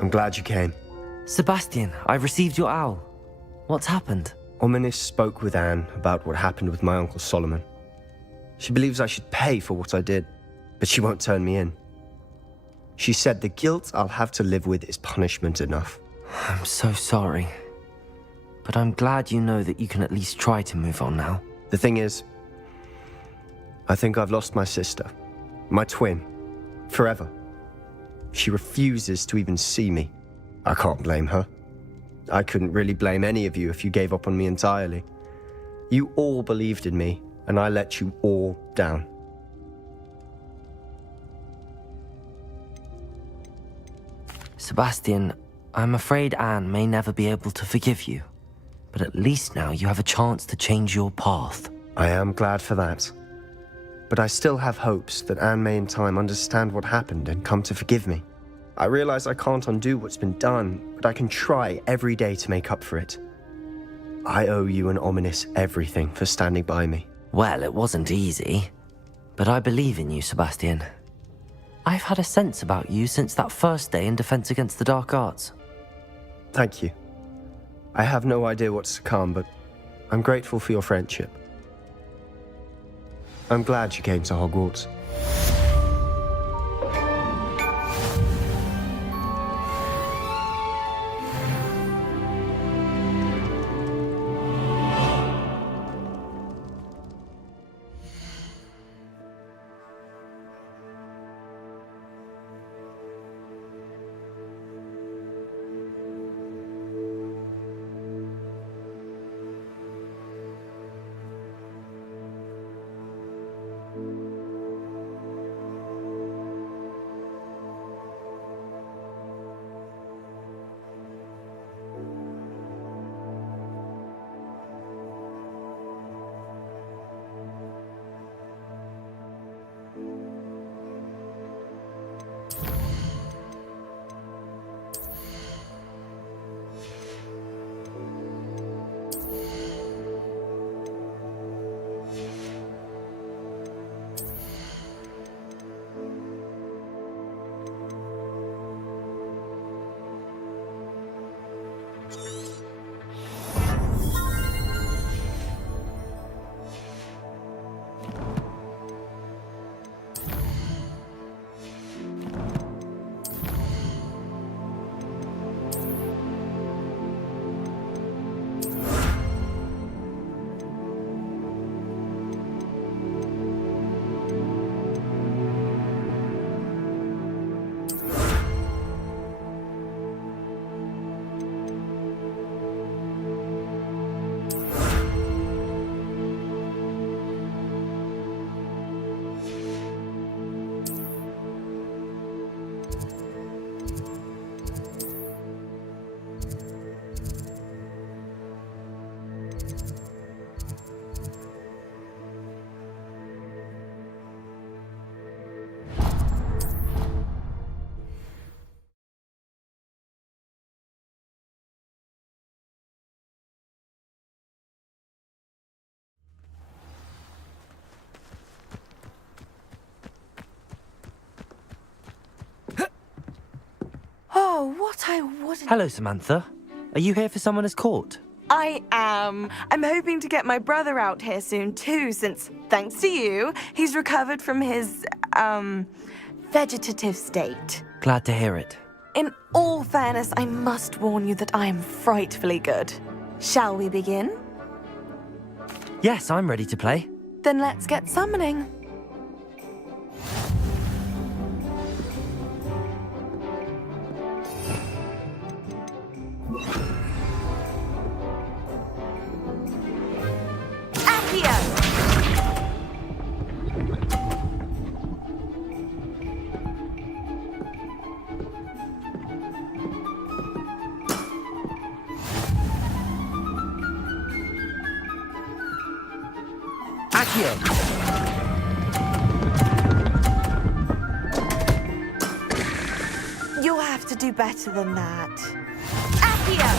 I'm glad you came. Sebastian, I've received your owl. What's happened? Ominis spoke with Anne about what happened with my Uncle Solomon. She believes I should pay for what I did, but she won't turn me in. She said the guilt I'll have to live with is punishment enough. I'm so sorry. But I'm glad you know that you can at least try to move on now. The thing is, I think I've lost my sister, my twin, forever. She refuses to even see me. I can't blame her. I couldn't really blame any of you if you gave up on me entirely. You all believed in me, and I let you all down. Sebastian, I'm afraid Anne may never be able to forgive you. But at least now you have a chance to change your path. I am glad for that. But I still have hopes that Anne may in time understand what happened and come to forgive me. I realize I can't undo what's been done, but I can try every day to make up for it. I owe you and Ominis everything for standing by me. Well, it wasn't easy. But I believe in you, Sebastian. I've had a sense about you since that first day in Defense Against the Dark Arts. Thank you. I have no idea what's to come, but I'm grateful for your friendship. I'm glad you came to Hogwarts. Oh, what I wouldn't... Hello, Samantha. Are you here for someone as court? I am. I'm hoping to get my brother out here soon too, since, thanks to you, he's recovered from his, vegetative state. Glad to hear it. In all fairness, I must warn you that I am frightfully good. Shall we begin? Yes, I'm ready to play. Then let's get summoning. Accio! Accio! You'll have to do better than that. Accio!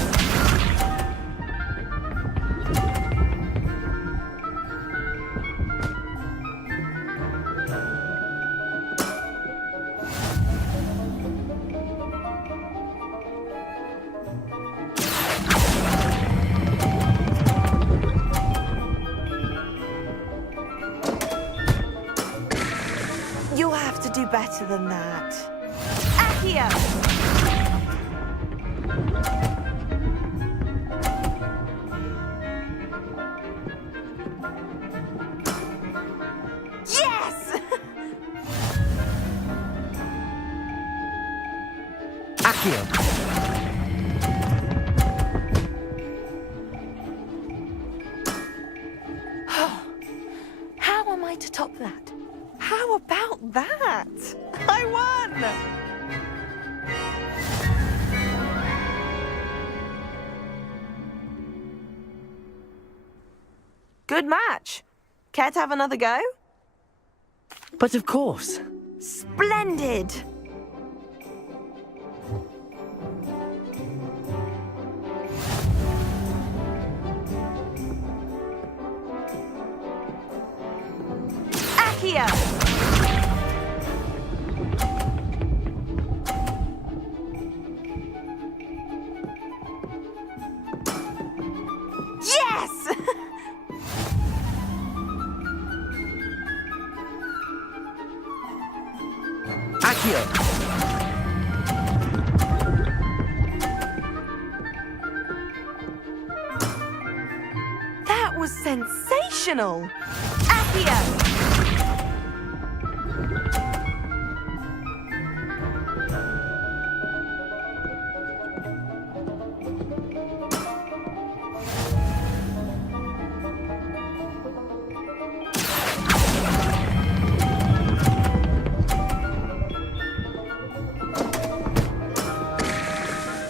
You'll have to do better than that. Accio! Yes! Accio! How am I to top that? How about that? I won! Good match. Care to have another go? But of course. Splendid! Accio! Yes! Accio! That was sensational! Accio!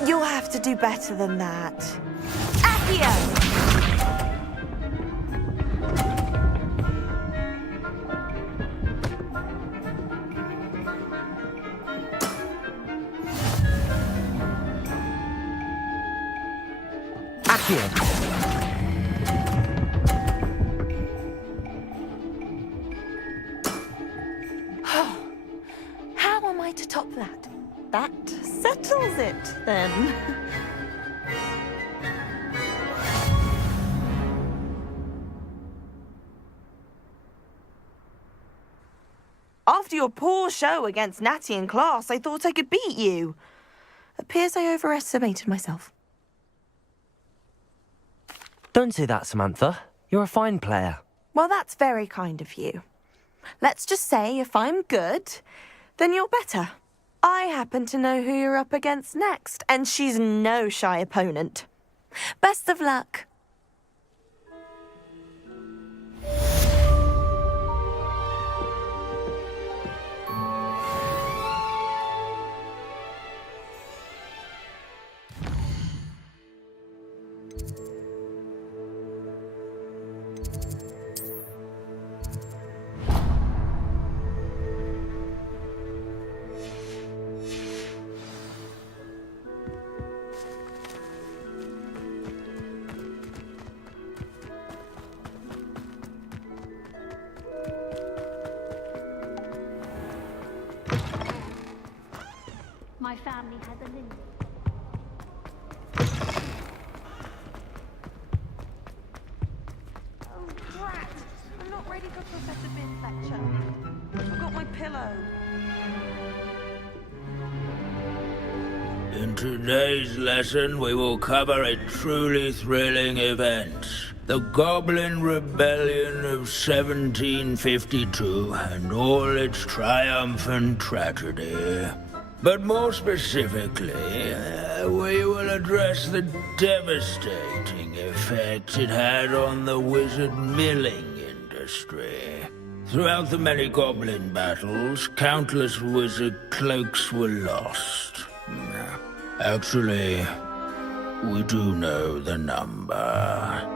You'll have to do better than that. Accio! Accio! How am I to top that? That settles it, then. After your poor show against Natty in class, I thought I could beat you. Appears I overestimated myself. Don't say that, Samantha. You're a fine player. Well, that's very kind of you. Let's just say if I'm good, then you're better. I happen to know who you're up against next, and she's no shy opponent. Best of luck. My family has a limit. Oh, drat! I'm not ready for Professor Biff's lecture. I forgot my pillow. In today's lesson, we will cover a truly thrilling event. The Goblin Rebellion of 1752 and all its triumphant tragedy. But more specifically, we will address the devastating effect it had on the wizard milling industry. Throughout the many goblin battles, countless wizard cloaks were lost. Actually, we do know the number.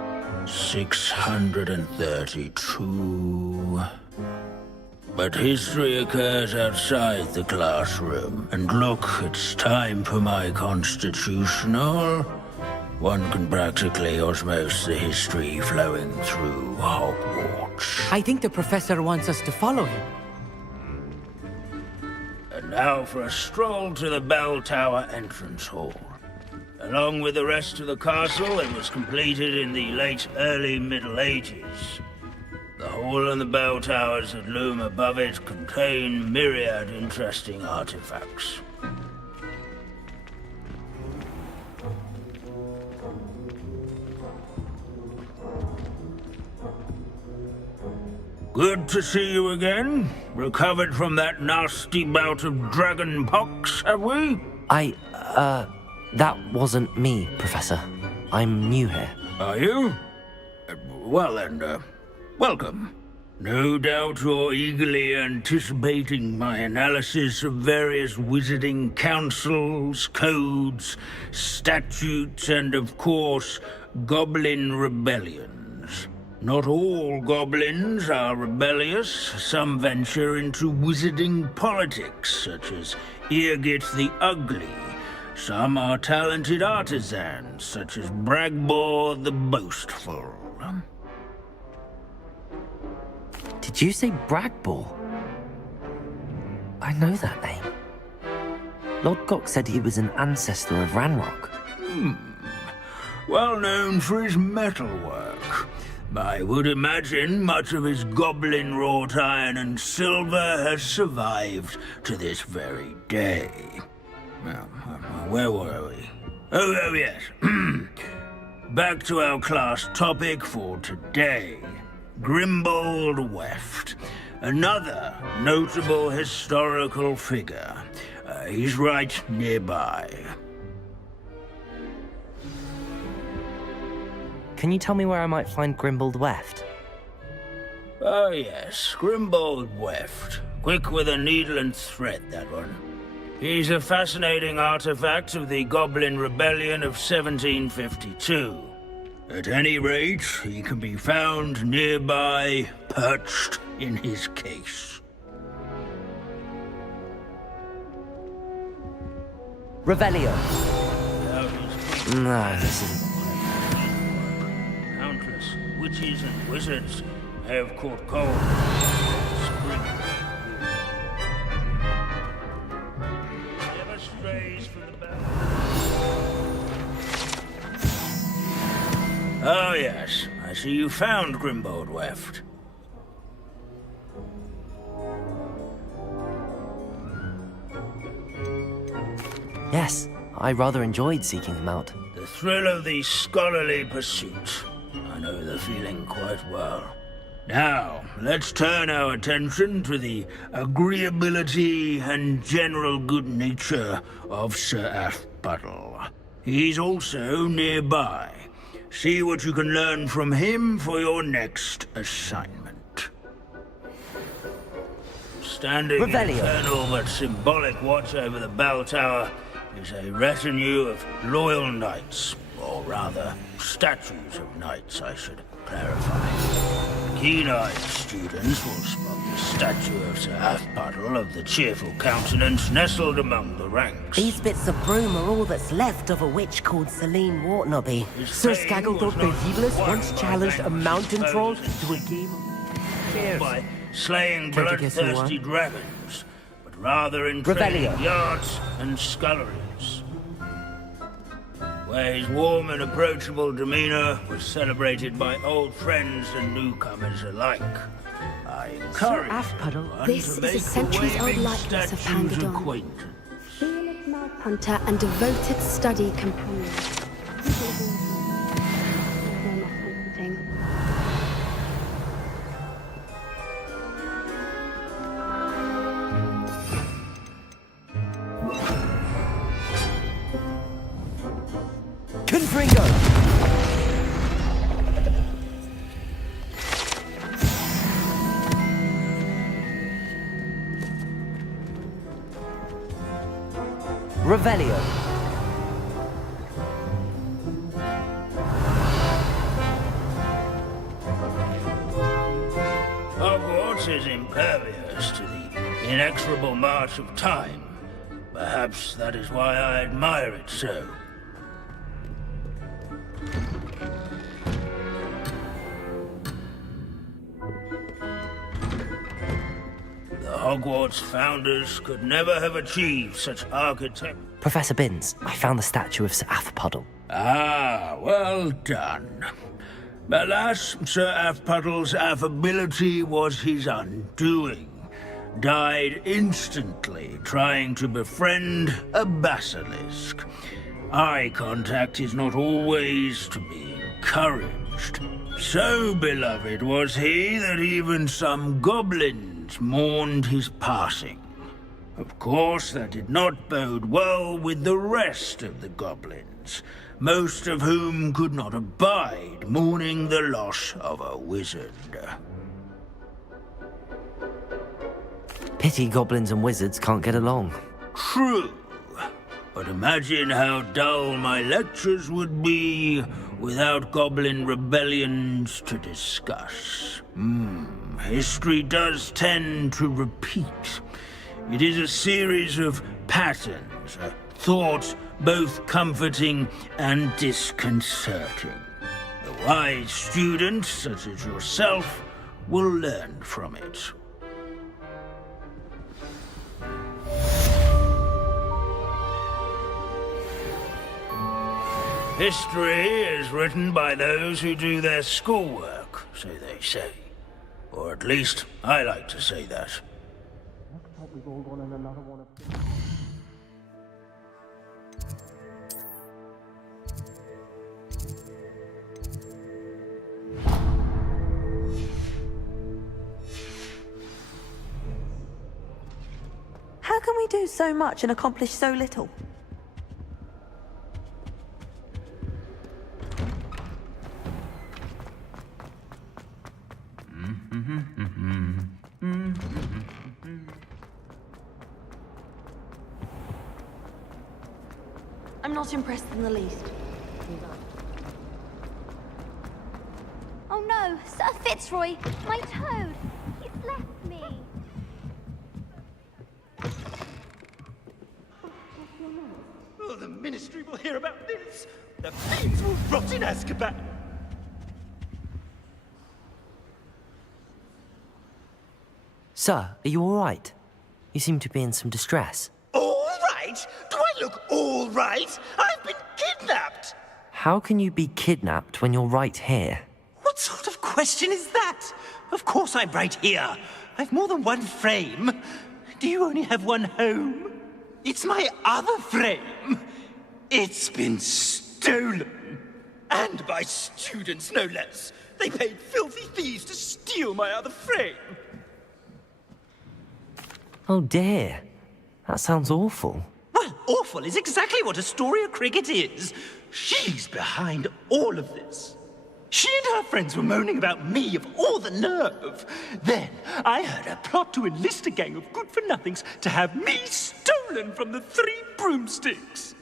632. But history occurs outside the classroom. And look, it's time for my constitutional. One can practically osmose the history flowing through Hogwarts. I think the professor wants us to follow him. And now for a stroll to the bell tower entrance hall. Along with the rest of the castle, it was completed in the early Middle Ages. The hall and the bell towers that loom above it contain myriad interesting artifacts. Good to see you again. Recovered from that nasty bout of dragon pox, have we? That wasn't me, Professor. I'm new here. Are you? Well then, welcome. No doubt you're eagerly anticipating my analysis of various wizarding councils, codes, statutes, and of course, goblin rebellions. Not all goblins are rebellious. Some venture into wizarding politics, such as Eargit the Ugly. Some are talented artisans, such as Bragbor the Boastful. Did you say Bragbor? I know that name. Lord Gok said he was an ancestor of Ranrock. Well known for his metalwork. I would imagine much of his goblin wrought iron and silver has survived to this very day. Well, where were we? Oh yes. Back to our class topic for today. Grimbold Weft. Another notable historical figure. He's right nearby. Can you tell me where I might find Grimbold Weft? Oh yes, Grimbold Weft. Quick with a needle and thread, that one. He's a fascinating artifact of the Goblin Rebellion of 1752. At any rate, he can be found nearby, perched in his case. Revelio. No, this isn't. Countless witches and wizards may have caught cold. Spring. Never strays from the bell. Oh yes, I see you found Grimbold Weft. Yes, I rather enjoyed seeking him out. The thrill of the scholarly pursuit. I know the feeling quite well. Now, let's turn our attention to the agreeability and general good nature of Sir Athbuddle. He's also nearby. See what you can learn from him for your next assignment. Standing in eternal but symbolic watch over the bell tower is a retinue of loyal knights, or rather, statues of knights, I should clarify. Keen-eyed students will spot the statue of Sir Athbuddle of the cheerful countenance nestled among the ranks. These bits of broom are all that's left of a witch called Celine Wartnobby. Sir Scagglethorpe the Heedless once challenged a mountain troll to a game of... by slaying Can't you guess who bloodthirsty won? dragons, but rather in trading Revelio. yards and sculleries. Where his warm and approachable demeanor was celebrated by old friends and newcomers alike. I encourage Athbuddle, everyone this to is a make the centuries-old waving likeness of statue's Pangadon. acquaintance. Fearless mouth hunter and devoted study companion. People of all Gringo! Revelio. Hogwarts is impervious to the inexorable march of time. Perhaps that is why I admire it so. The Hogwarts founders could never have achieved such architecture. Professor Binns, I found the statue of Sir Afpuddle. Ah, well done. Alas, Sir Afpuddle's affability was his undoing. Died instantly trying to befriend a basilisk. Eye contact is not always to be encouraged. So beloved was he that even some goblins mourned his passing. Of course, that did not bode well with the rest of the goblins, most of whom could not abide mourning the loss of a wizard. Pity goblins and wizards can't get along. True. But imagine how dull my lectures would be without goblin rebellions to discuss. History does tend to repeat. It is a series of patterns, a thought both comforting and disconcerting. The wise student, such as yourself, will learn from it. History is written by those who do their schoolwork, so they say. Or at least, I like to say that. How can we do so much and accomplish so little? I'm not impressed in the least. Oh no, Sir Fitzroy! My toad! He's left me! Oh, the Ministry will hear about this! The fiends will rot in Azkaban! Sir, are you all right? You seem to be in some distress. All right? Do I look all right? I've been kidnapped! How can you be kidnapped when you're right here? What sort of question is that? Of course I'm right here. I've more than one frame. Do you only have one home? It's my other frame. It's been stolen. And by students, no less. They paid filthy thieves to steal my other frame. Oh dear. That sounds awful. Well, awful is exactly what Astoria Cricket is. She's behind all of this. She and her friends were moaning about me of all the nerve. Then I heard her plot to enlist a gang of good-for-nothings to have me stolen from the Three Broomsticks.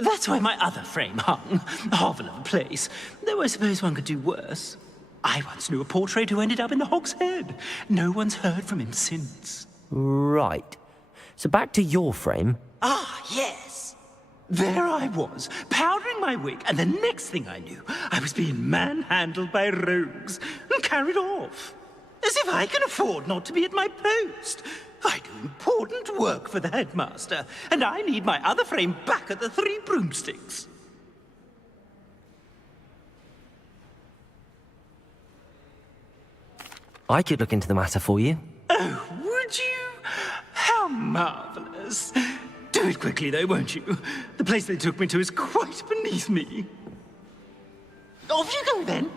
That's why my other frame hung. A hovel of a place. Though I suppose one could do worse. I once knew a portrait who ended up in the Hog's Head. No one's heard from him since. Right. So back to your frame. Ah, yes. There I was, powdering my wig, and the next thing I knew, I was being manhandled by rogues and carried off. As if I can afford not to be at my post. I do important work for the headmaster, and I need my other frame back at the Three Broomsticks. I could look into the matter for you. Oh, would you? How marvelous. Do it quickly, though, won't you? The place they took me to is quite beneath me. Off you go, then.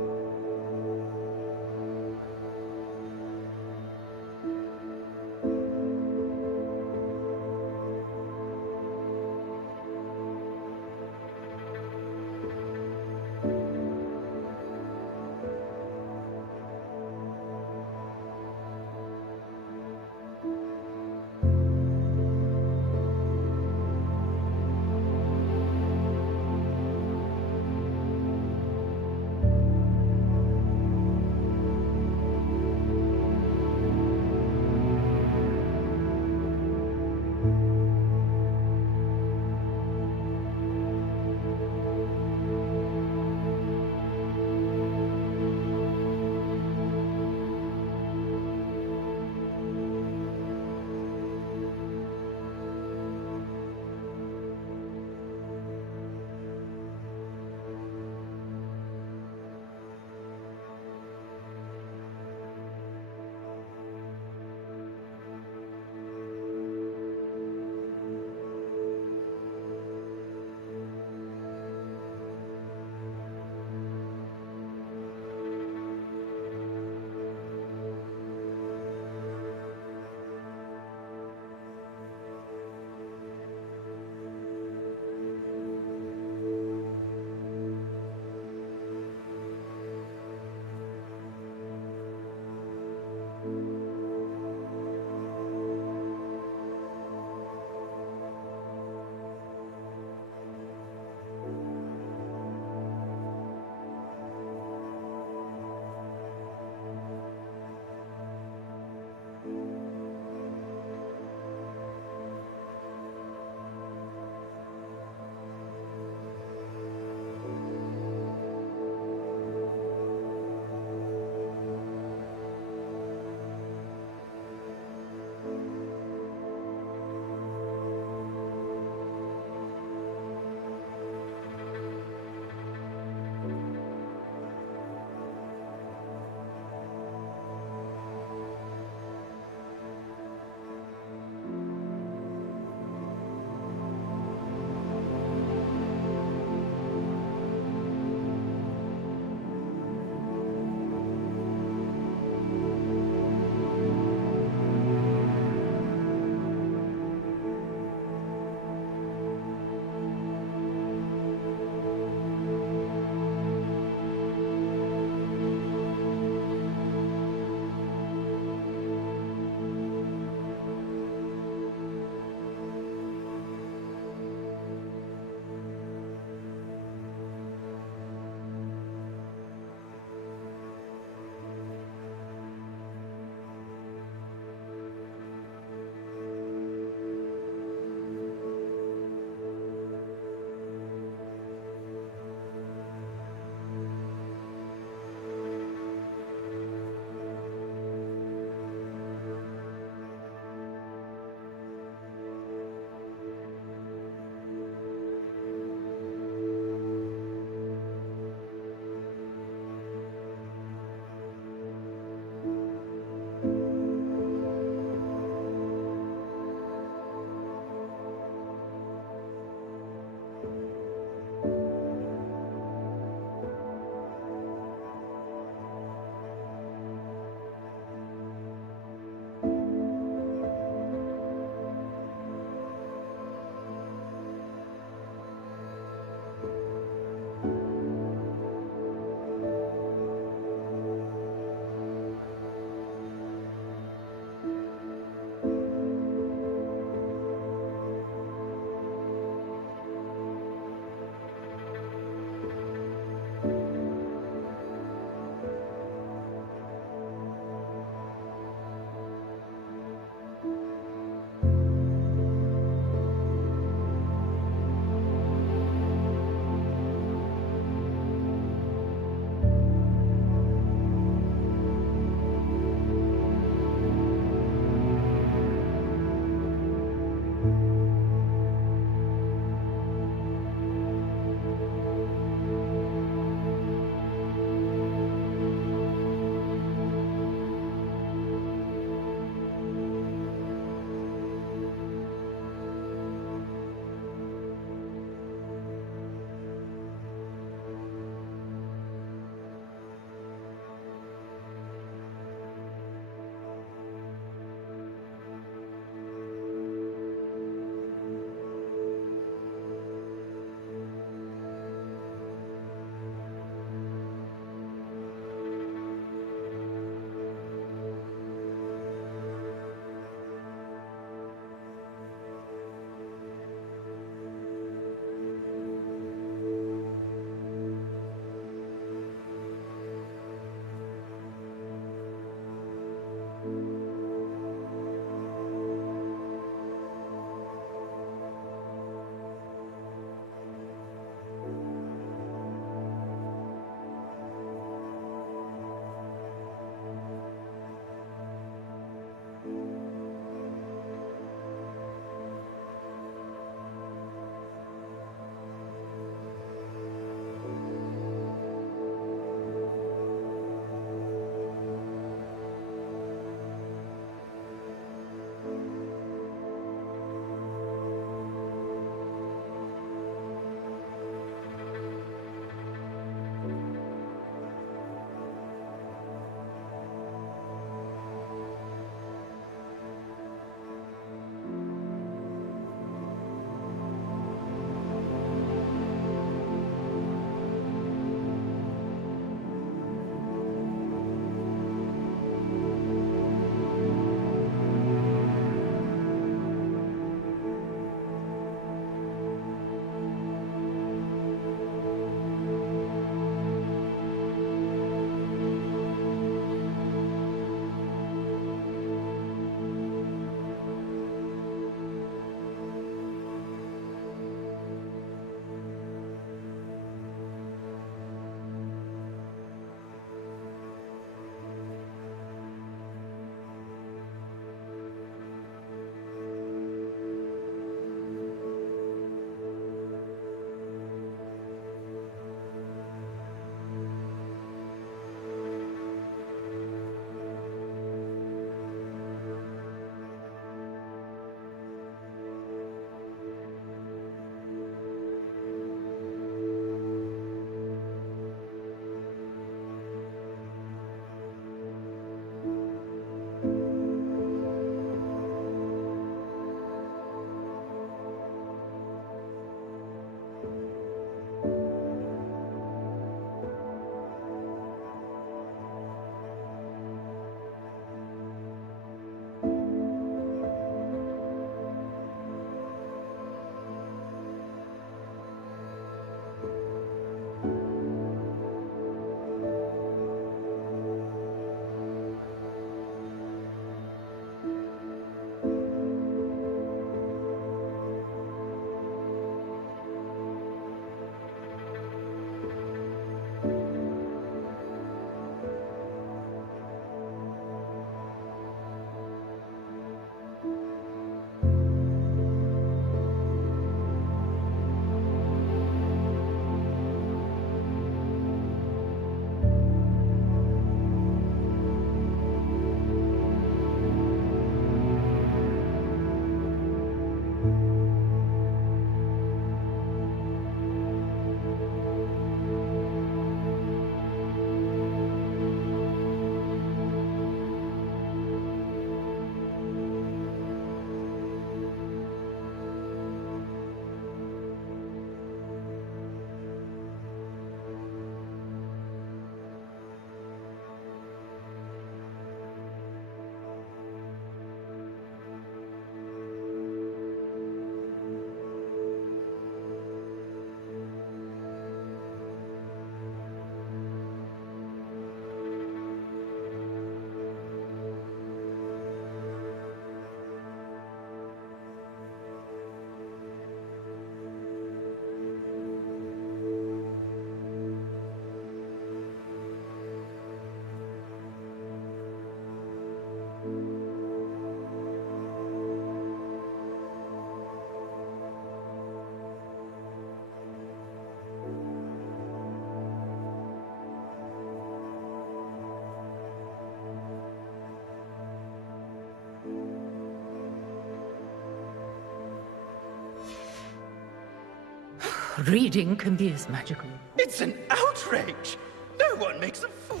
Reading can be as magical. It's an outrage! No one makes a fool.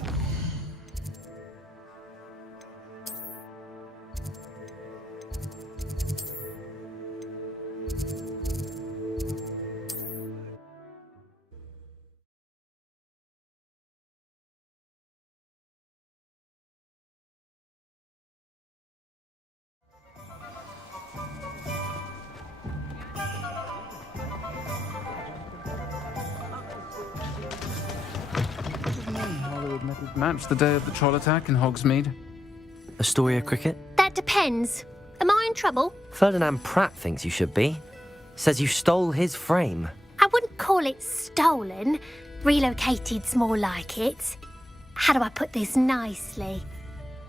Match the day of the troll attack in Hogsmeade. Astoria cricket? That depends. Am I in trouble? Ferdinand Pratt thinks you should be. Says you stole his frame. I wouldn't call it stolen. Relocated's more like it. How do I put this nicely?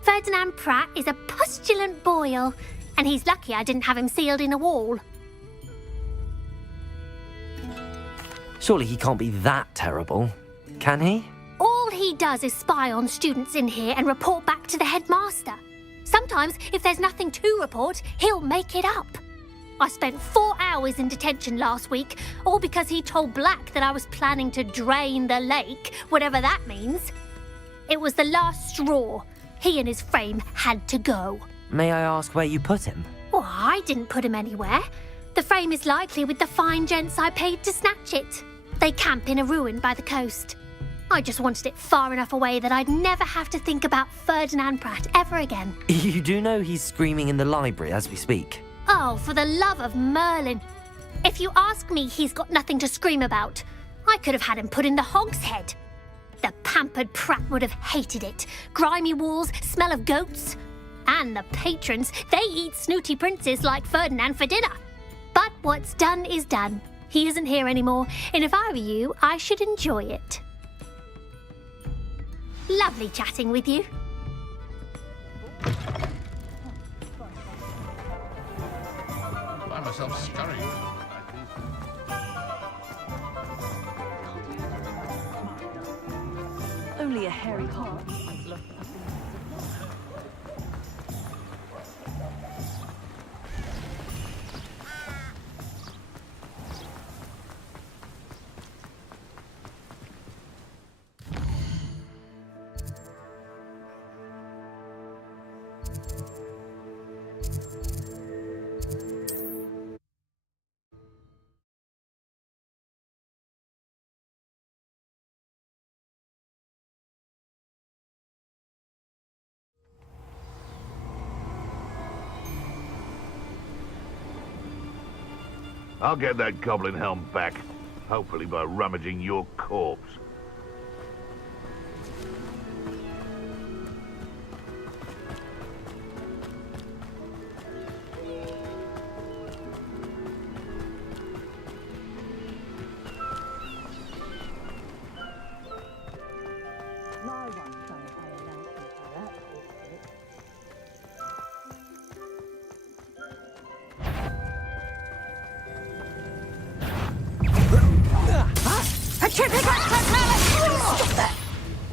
Ferdinand Pratt is a postulant boil, and he's lucky I didn't have him sealed in a wall. Surely he can't be that terrible, can he? All he does is spy on students in here and report back to the headmaster. Sometimes, if there's nothing to report, he'll make it up. I spent 4 hours in detention last week, all because he told Black that I was planning to drain the lake, whatever that means. It was the last straw. He and his frame had to go. May I ask where you put him? Well, I didn't put him anywhere. The frame is likely with the fine gents I paid to snatch it. They camp in a ruin by the coast. I just wanted it far enough away that I'd never have to think about Ferdinand Pratt ever again. You do know he's screaming in the library as we speak. Oh, for the love of Merlin. If you ask me, he's got nothing to scream about. I could have had him put in the hogshead. The pampered Pratt would have hated it. Grimy walls, smell of goats. And the patrons, they eat snooty princes like Ferdinand for dinner. But what's done is done. He isn't here anymore, and if I were you, I should enjoy it. Lovely chatting with you. Find myself scurrying. Only a hairy heart. I'll get that goblin helm back, hopefully by rummaging your corpse.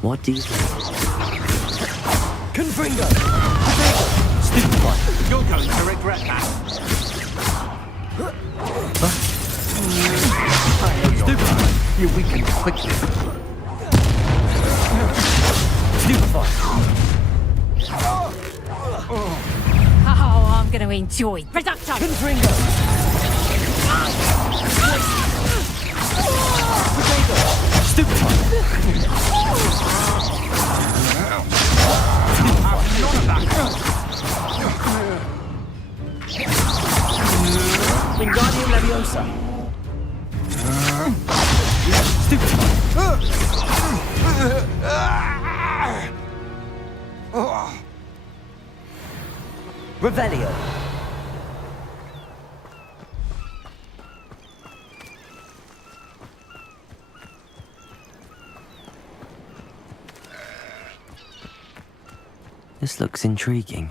What do you think? Confringo! Stupefy! You're going to regret that. Stupefy! You weaken quickly. Stupefy! Oh, I'm going to enjoy Reducto! Confringo! Stupefy! Wingardium Leviosa. Revelio. This looks intriguing.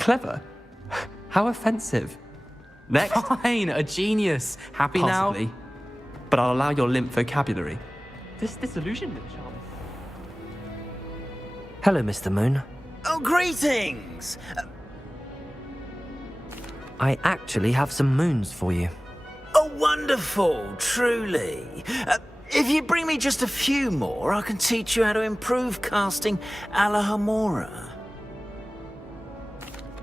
Clever? How offensive. Next. Fine, a genius. Happy Possibly. now? But I'll allow your limp vocabulary. This disillusionment charm. Hello, Mr. Moon. Oh, greetings! I actually have some moons for you. Oh, wonderful, truly. If you bring me just a few more, I can teach you how to improve casting Alahamora.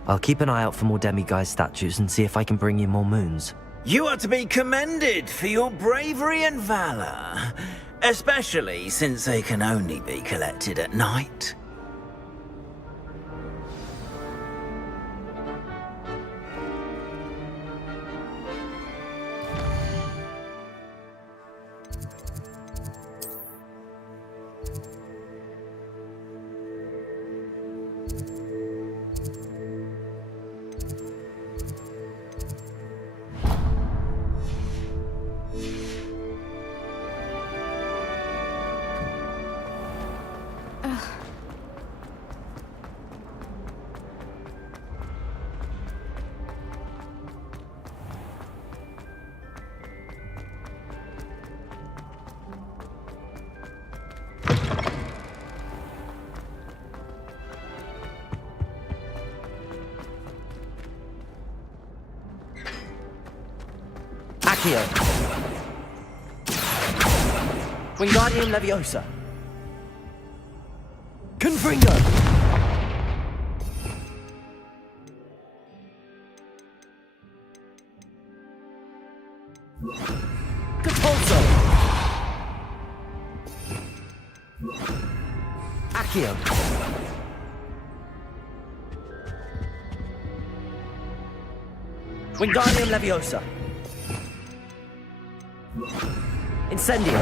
I'll keep an eye out for more demiguise statues and see if I can bring you more moons. You are to be commended for your bravery and valor, especially since they can only be collected at night. Accio. Wingardium Leviosa. Confringo. Capulso. Accio. Wingardium Leviosa. Incendio.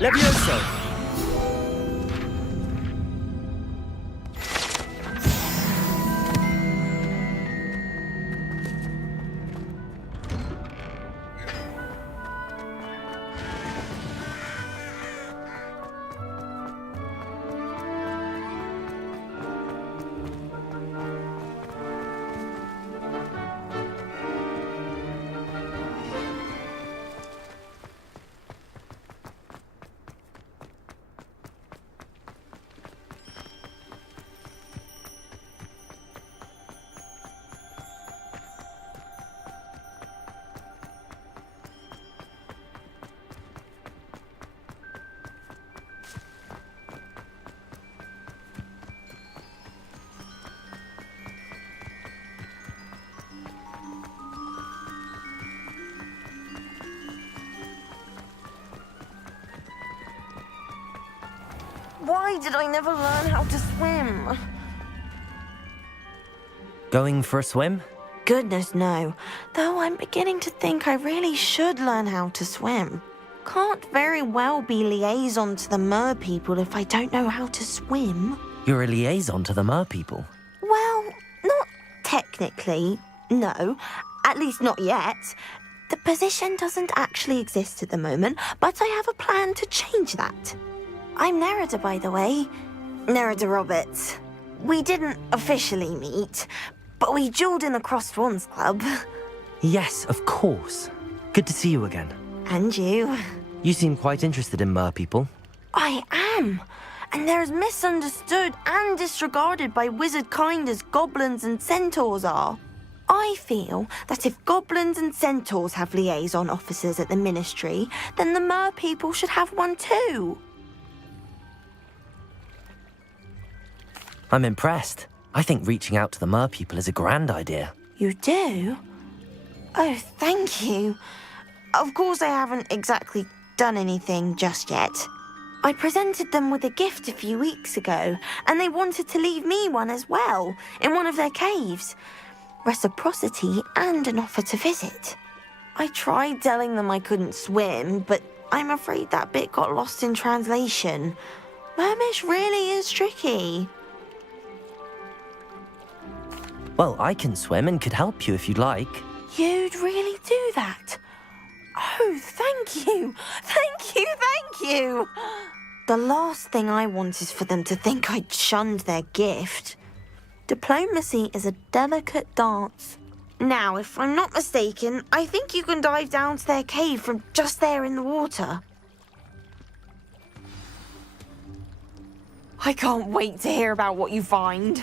Levioso. Why did I never learn how to swim? Going for a swim? Goodness, no. Though I'm beginning to think I really should learn how to swim. Can't very well be liaison to the mer people if I don't know how to swim. You're a liaison to the mer people. Well, not technically, no. At least not yet. The position doesn't actually exist at the moment, but I have a plan to change that. I'm Nerida, by the way. Nerida Roberts. We didn't officially meet, but we duelled in the Crossed Swans Club. Yes, of course. Good to see you again. And you. You seem quite interested in mer people. I am. And they're as misunderstood and disregarded by wizard kind as goblins and centaurs are. I feel that if goblins and centaurs have liaison officers at the ministry, then the mer people should have one too. I'm impressed. I think reaching out to the mer people is a grand idea. You do? Oh, thank you. Of course I haven't exactly done anything just yet. I presented them with a gift a few weeks ago, and they wanted to leave me one as well, in one of their caves. Reciprocity and an offer to visit. I tried telling them I couldn't swim, but I'm afraid that bit got lost in translation. Mermish really is tricky. Well, I can swim and could help you if you'd like. You'd really do that? Oh, thank you. Thank you, thank you. The last thing I want is for them to think I'd shunned their gift. Diplomacy is a delicate dance. Now, if I'm not mistaken, I think you can dive down to their cave from just there in the water. I can't wait to hear about what you find.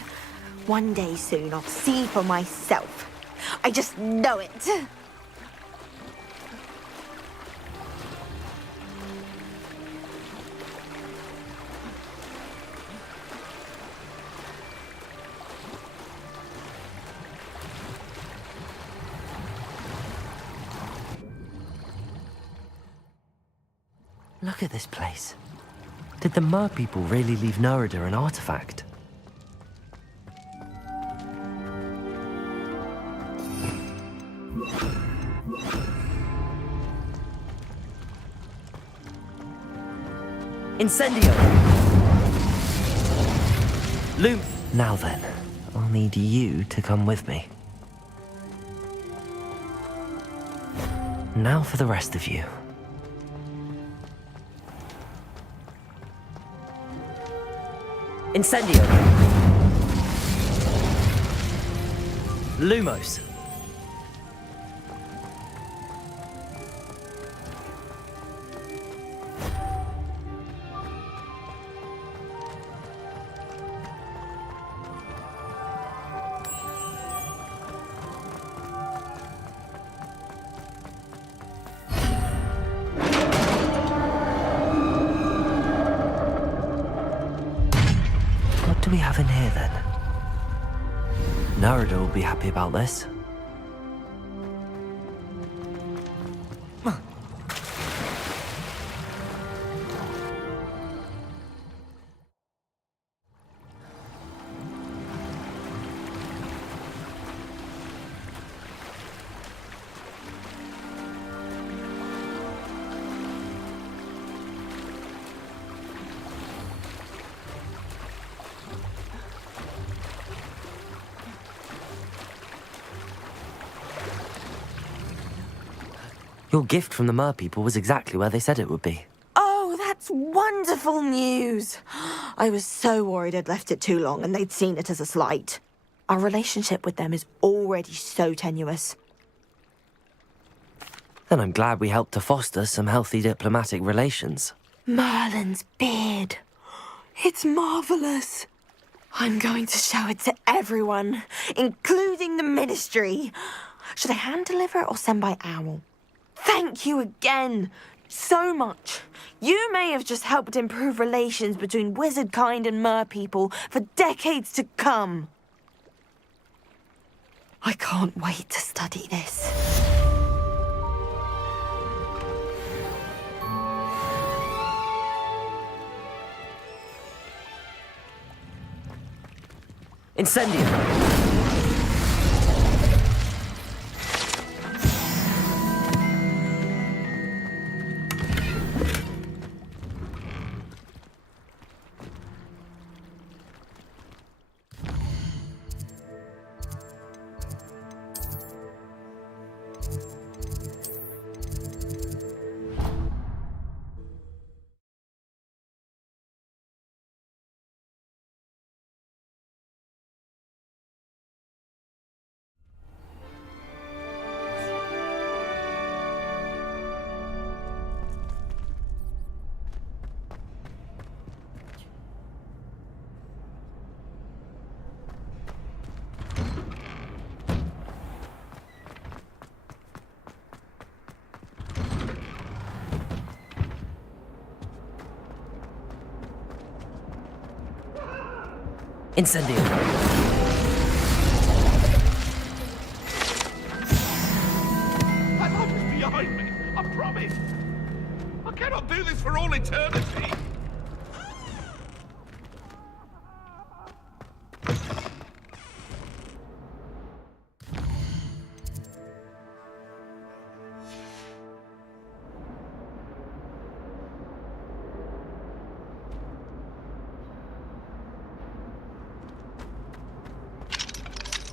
One day soon, I'll see for myself. I just know it. Look at this place. Did the Mer people really leave Nerida an artifact? Incendio! Loom! Now then, I'll need you to come with me. Now for the rest of you. Incendio! Lumos! What do we have in here then? Nerida will be happy about this. Your gift from the Mer people was exactly where they said it would be. Oh, that's wonderful news. I was so worried I'd left it too long and they'd seen it as a slight. Our relationship with them is already so tenuous. Then I'm glad we helped to foster some healthy diplomatic relations. Merlin's beard. It's marvelous. I'm going to show it to everyone, including the Ministry. Should I hand deliver it or send by owl? Thank you again, so much. You may have just helped improve relations between wizard kind and mer people for decades to come. I can't wait to study this. Incendio! Incendio! That life is behind me, I promise. I cannot do this for all eternity.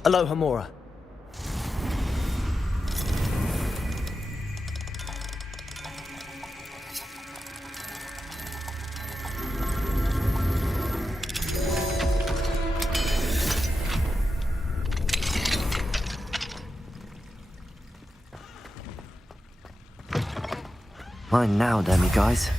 Aloha Mora. Mine now, Demi guys.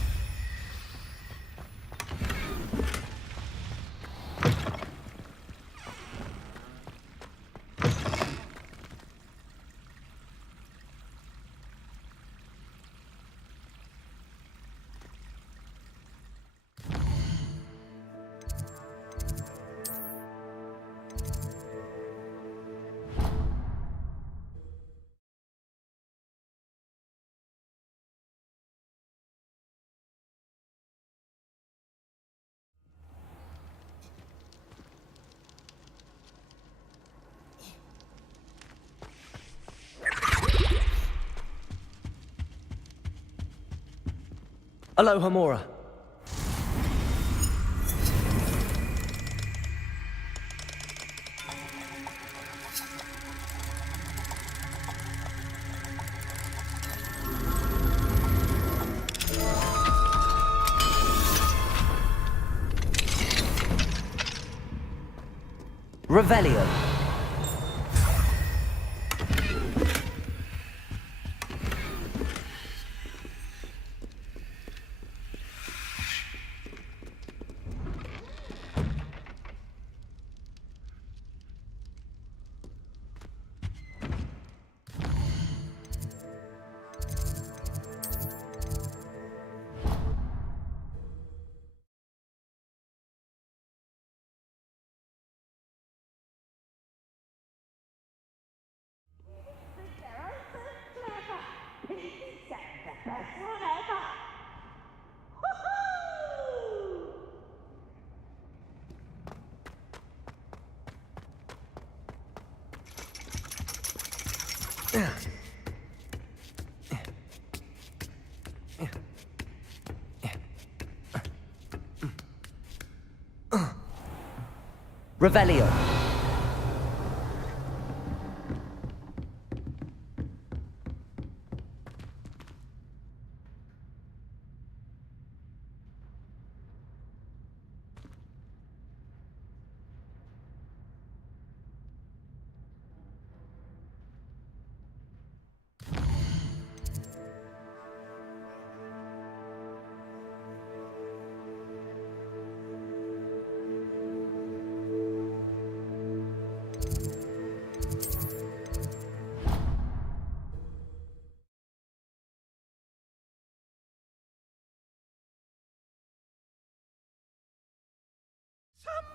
Aloha Mora. Revelio. Revelio.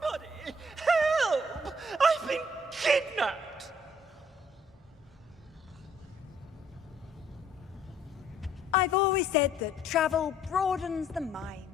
Somebody! Help! I've been kidnapped! I've always said that travel broadens the mind.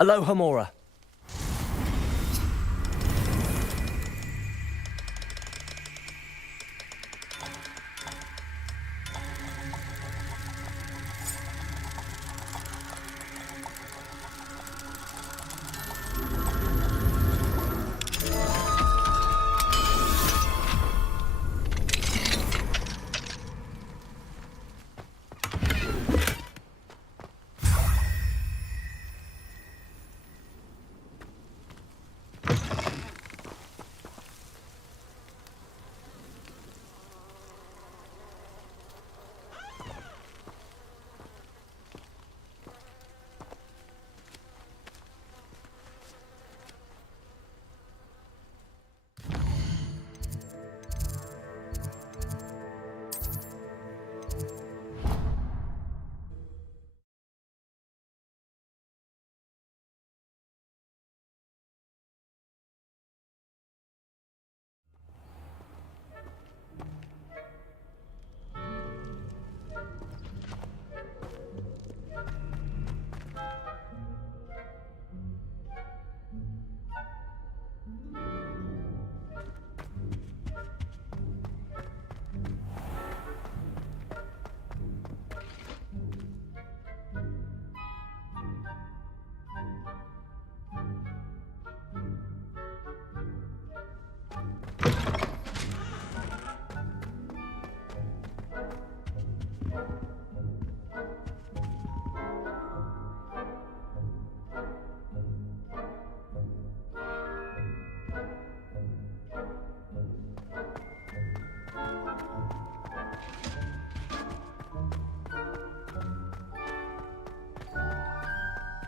Aloha Mora.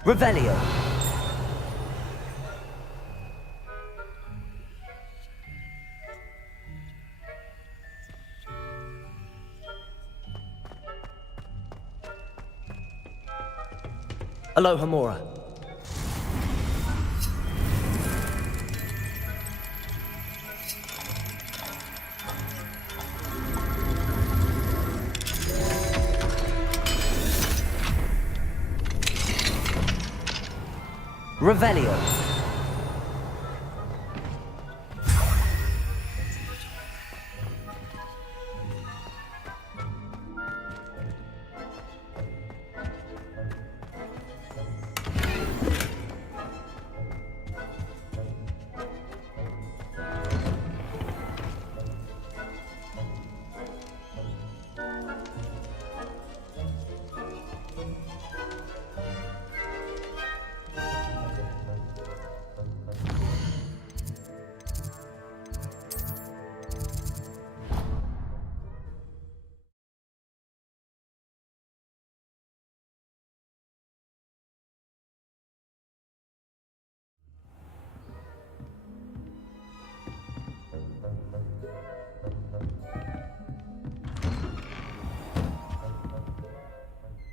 Revelio. Aloha Mora. Revelio.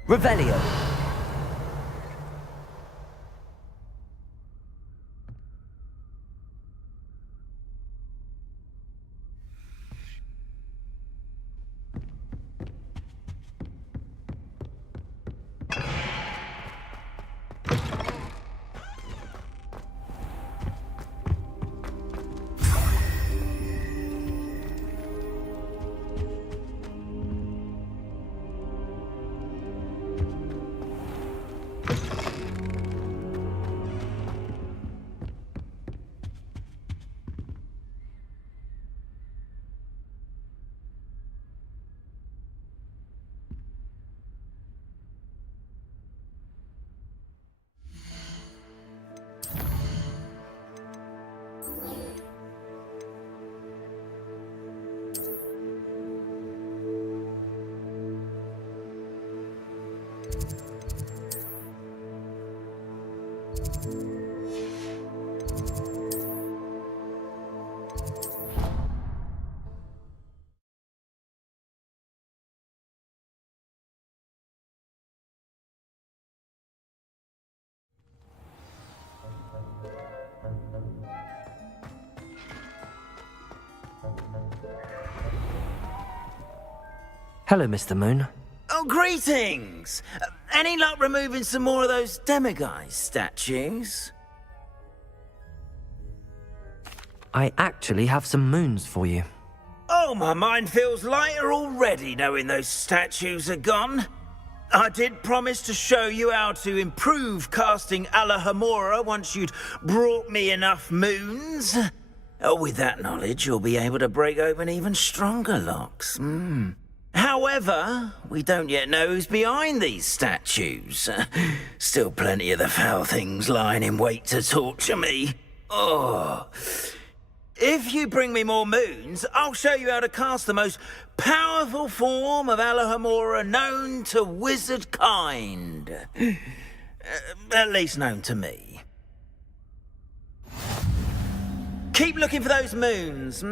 Revelio. Hello, Mr. Moon. Oh, greetings! Any luck removing some more of those demiguise statues? I actually have some moons for you. Oh, my mind feels lighter already knowing those statues are gone. I did promise to show you how to improve casting Alohomora once you'd brought me enough moons. With that knowledge, you'll be able to break open even stronger locks. However, we don't yet know who's behind these statues. Still plenty of the foul things lying in wait to torture me. Oh. If you bring me more moons, I'll show you how to cast the most powerful form of Alohomora known to wizard kind. At least known to me. Keep looking for those moons,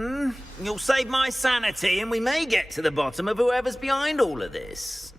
You'll save my sanity and we may get to the bottom of whoever's behind all of this.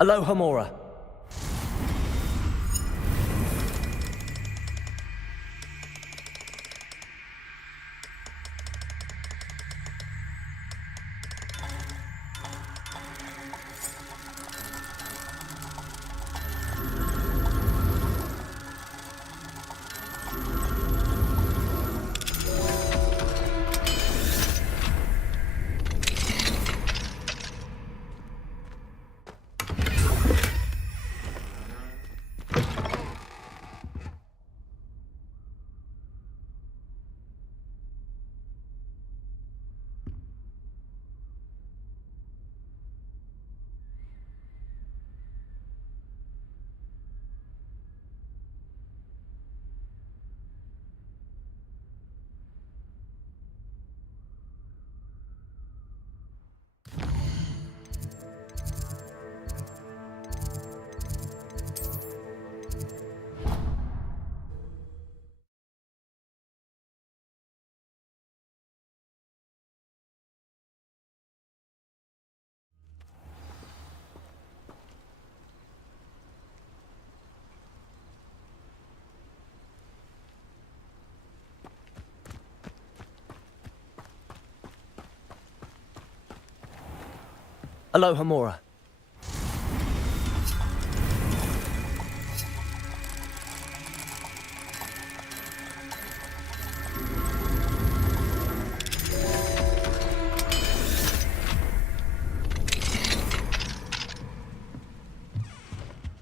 Alohomora. Alohomora.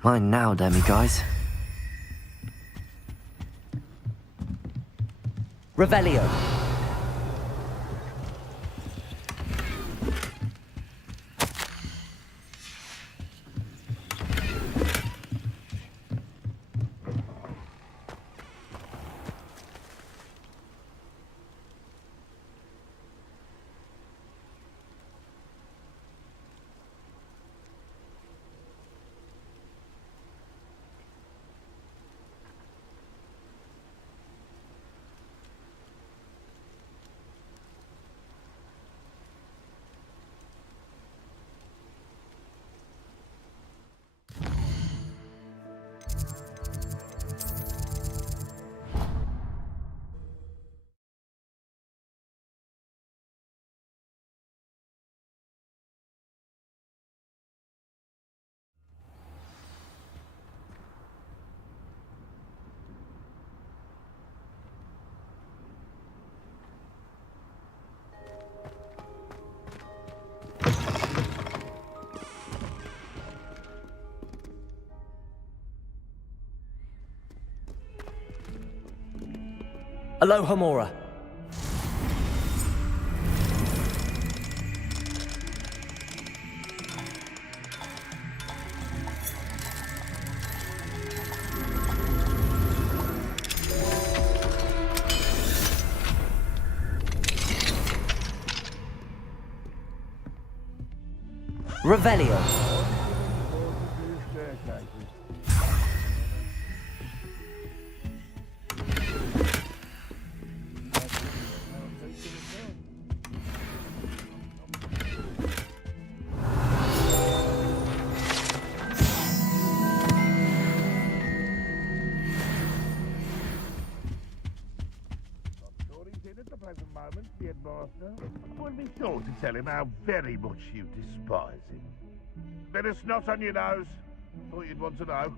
Mine now, demiguise. Revelio. Aloha Mora. Revelio. At the present moment, the headmaster will be sure to tell him how very much you despise him. Bit of snot on your nose. Thought you'd want to know.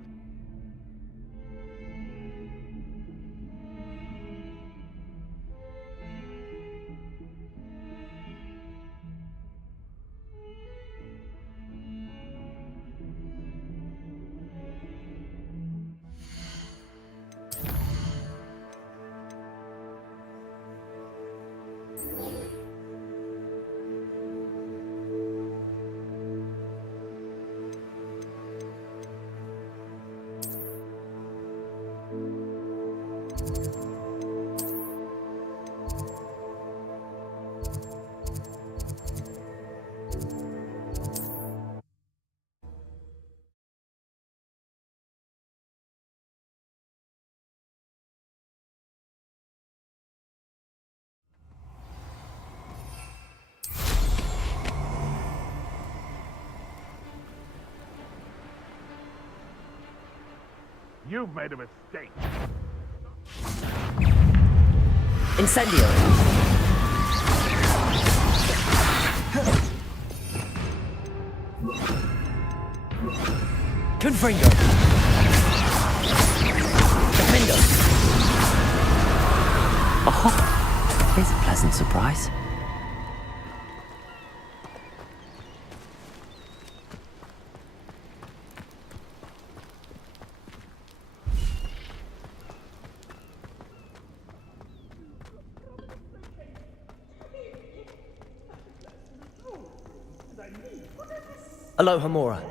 You've made a mistake. Incendio. Confringo. Defendo. Oh, here's a pleasant surprise. Aloha Mora.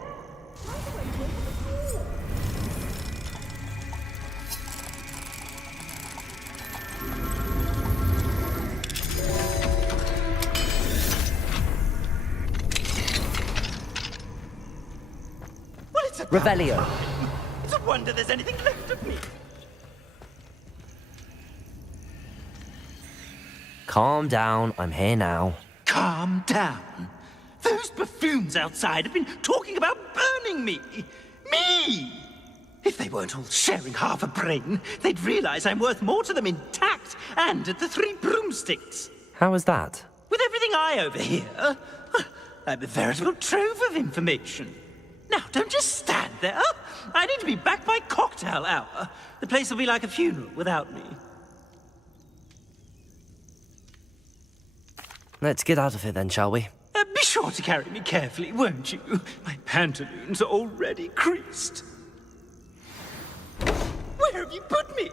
Well, it's a Revelio. It's a wonder there's anything left of me. Calm down, I'm here now. Calm down. Those buffoons outside have been talking about burning me. Me! If they weren't all sharing half a brain, they'd realize I'm worth more to them intact and at the 3 broomsticks. How was that? With everything I overhear, I'm a veritable trove of information. Now, don't just stand there. I need to be back by cocktail hour. The place will be like a funeral without me. Let's get out of here then, shall we? Be sure to carry me carefully, won't you? My pantaloons are already creased. Where have you put me?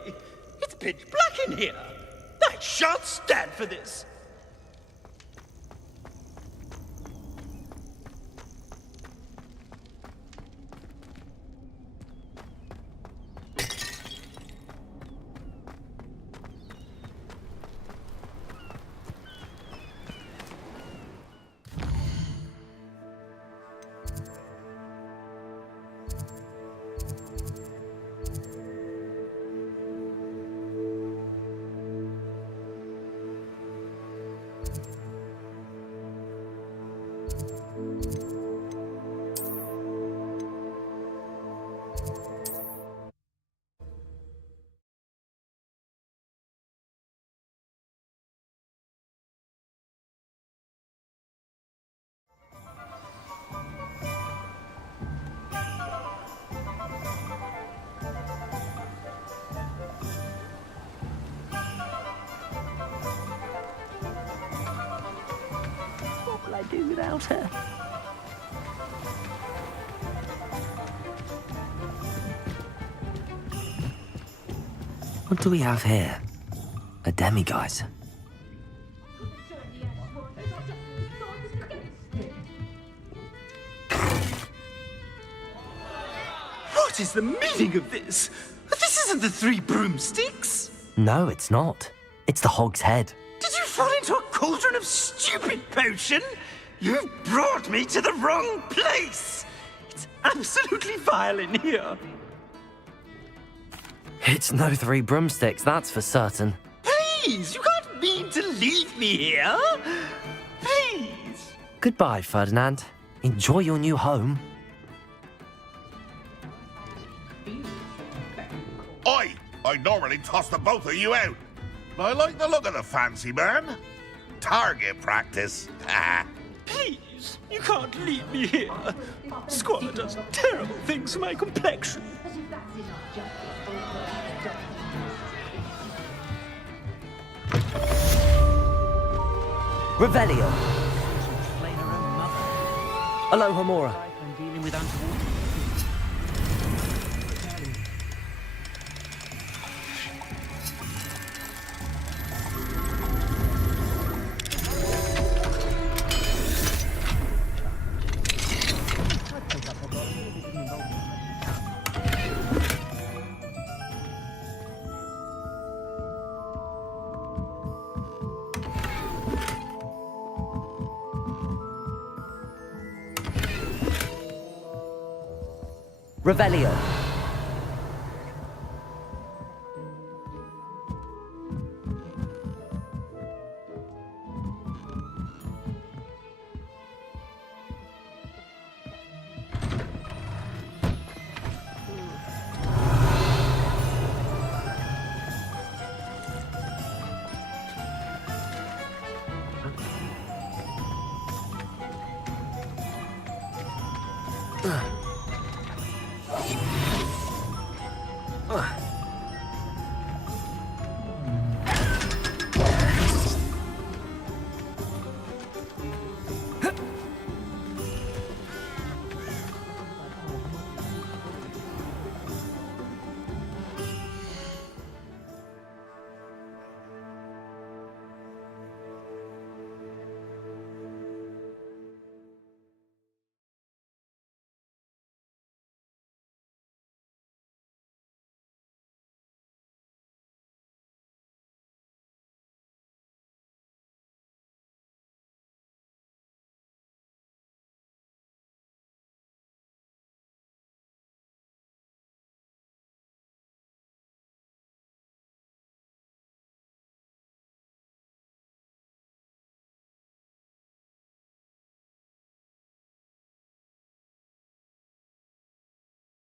It's pitch black in here. I shan't stand for this. What will I do without her? What do we have here? A demiguise. What is the meaning of this? This isn't the Three Broomsticks. No, it's not. It's the Hog's Head. Did you fall into a cauldron of stupid potion? You've brought me to the wrong place. It's absolutely vile in here. It's no Three Broomsticks, that's for certain. Please, you can't mean to leave me here. Please. Goodbye, Ferdinand. Enjoy your new home. I normally toss the both of you out. I like the look of the fancy man. Target practice. Please, you can't leave me here. Squalor does terrible things to my complexion. Revelio. Alohomora. Revelio. Ugh.